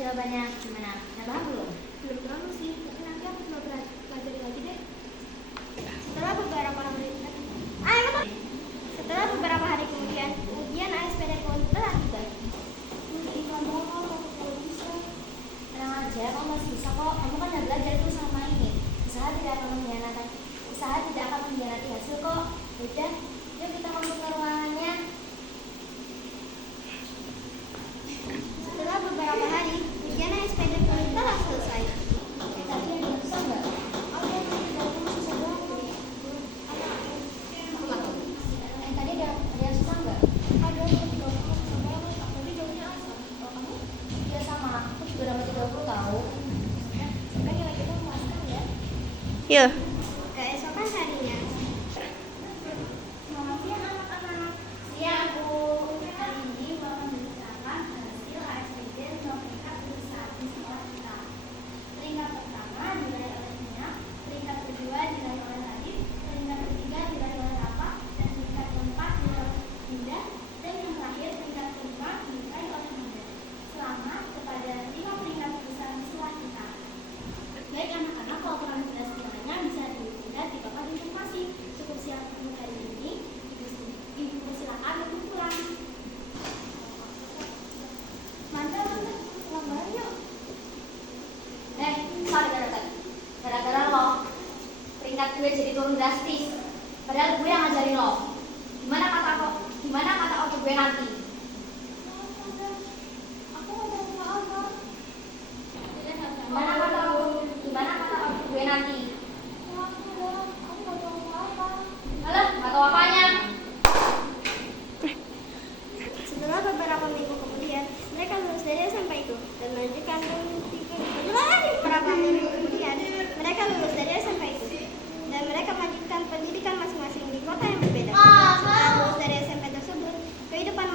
jawabannya gimana? Udah paham belum? Belum terlalu sih, tapi nanti aku coba pelajari lagi deh. Setelah beberapa hari kemudian, ujian ASPD pun telah tiba. Kamu bisa. Tenang aja, kamu masih bisa kok. Kamu kan udah belajar itu sama ini. Usaha tidak akan mengkhianati hasil kok. Udah, yuk kita masuk ke ruangannya. Setelah beberapa hari, ujian ASPD pun telah selesai. Tadi ada yang susah nggak? Tadi ada yang susah nggak? Ada tapi jawabnya asal. Kalau kamu? Iya sama, aku juga dapat 30 tahu. Sekarang nilai kita memuaskan ya. Iya. Keesokan harinya. Selamat siang anak-anak. Siang, Bu. Hari ini Bapak menceritakan hasil ASPD untuk peringkat besar di sekolah kita. Peringkat pertama diraih oleh Tina, peringkat kedua diraih oleh Radit, peringkat ketiga diraih oleh Rafa, dan peringkat keempat diraih oleh Indah, dan yang terakhir peringkat kelima diraih oleh Manda. Selamat kepada 5 peringkat besar di sekolah kita. Baik anak-anak, kalau kurang jelas semuanya bisa dilihat di papan informasi. Cukup siap untuk hari ini. Ibu silakan untuk pulang. Manda, pulang bareng yuk. Gara-gara lo, peringkat gue jadi turun drastis. Padahal gue yang ngajarin lo. Gimana kata oke gue nanti? Aku mau tahu apa? Gimana kata oke gue nanti? Aku mau tahu apa? Alah, nggak tahu apanya. Setelah beberapa minggu kemudian, mereka lulus dari SMP itu dan melanjutkan beberapa minggu kemudian, mereka lulus dari SMP itu dan mereka melanjutkan pendidikan masing-masing di kota yang berbeda. Setelah lulus dari SMP tersebut, kehidupan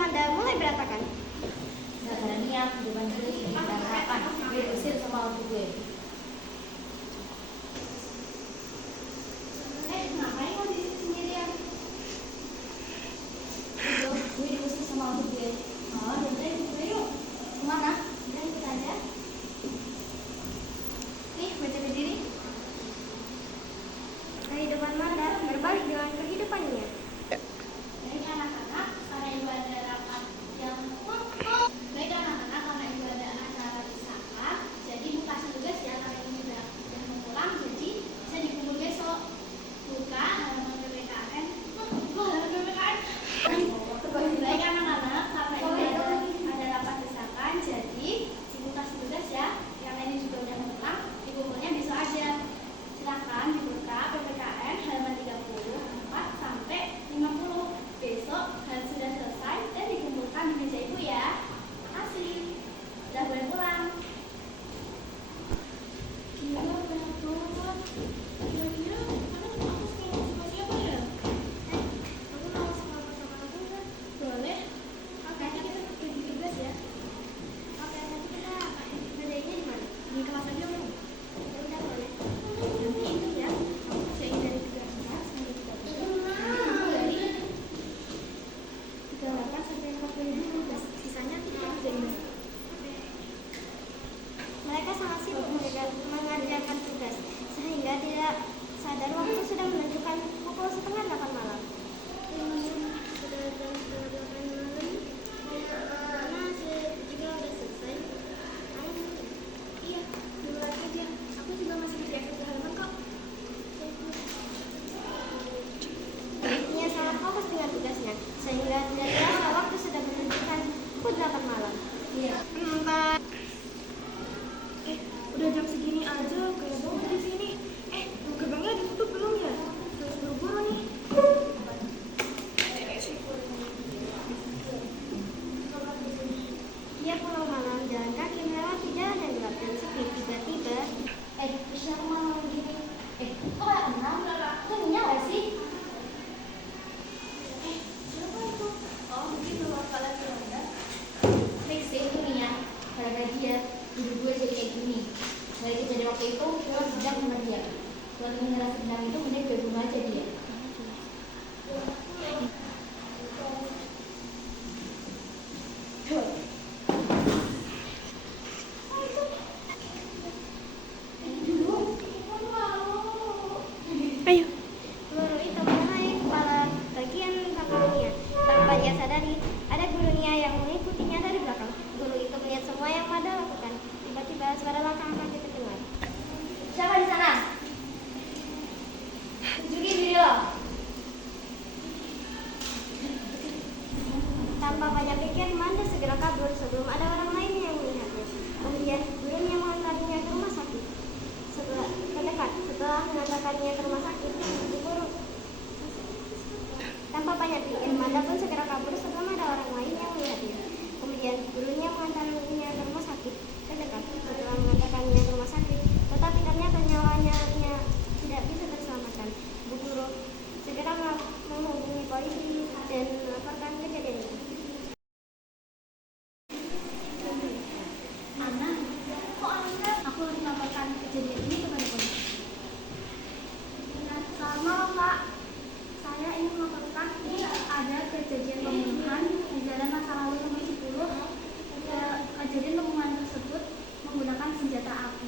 kejadian pembunuhan tersebut menggunakan senjata api.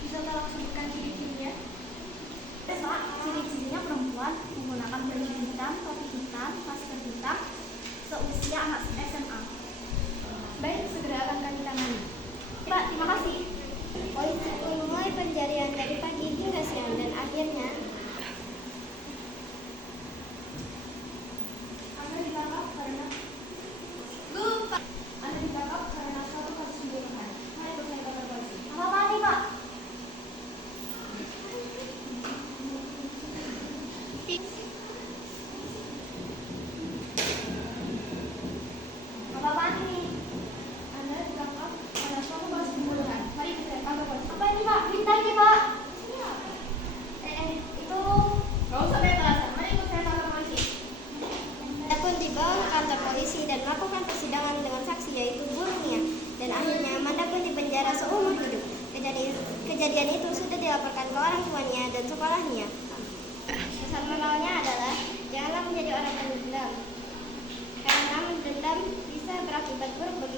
Bisa tolong sebutkan ciri-cirinya? Pak, ciri-cirinya perempuan menggunakan baju hitam, topi hitam, masker hitam, seusia anak SMA. Baik, segera akan kami tangani. Pak, terima kasih. Polisi memulai pencarian dari pagi hingga siang dan akhirnya Anda ditangkap karena suatu kasus pembunuhan. Mari ikut saya ke kantor polisi. Apa nih, Pak? Apa ini? Anda ditangkap karena suatu kasus pembunuhan. Mari ikut saya ke kantor polisi. Apa ini, Pak? Berita ini, Pak. Itu Gak usah banyak alasan. Mari ikut saya ke kantor polisi. Anda pun dibawa ke kantor polisi dan melakukan persidangan dengan saksi yaitu Bu Runia. Dan akhirnya Amanda pun dipenjara seumur hidup. Kejadian itu sudah dilaporkan ke orang tuanya dan sekolahnya. Pesan moralnya adalah janganlah menjadi orang yang dendam, karena mendendam bisa berakibat buruk bagi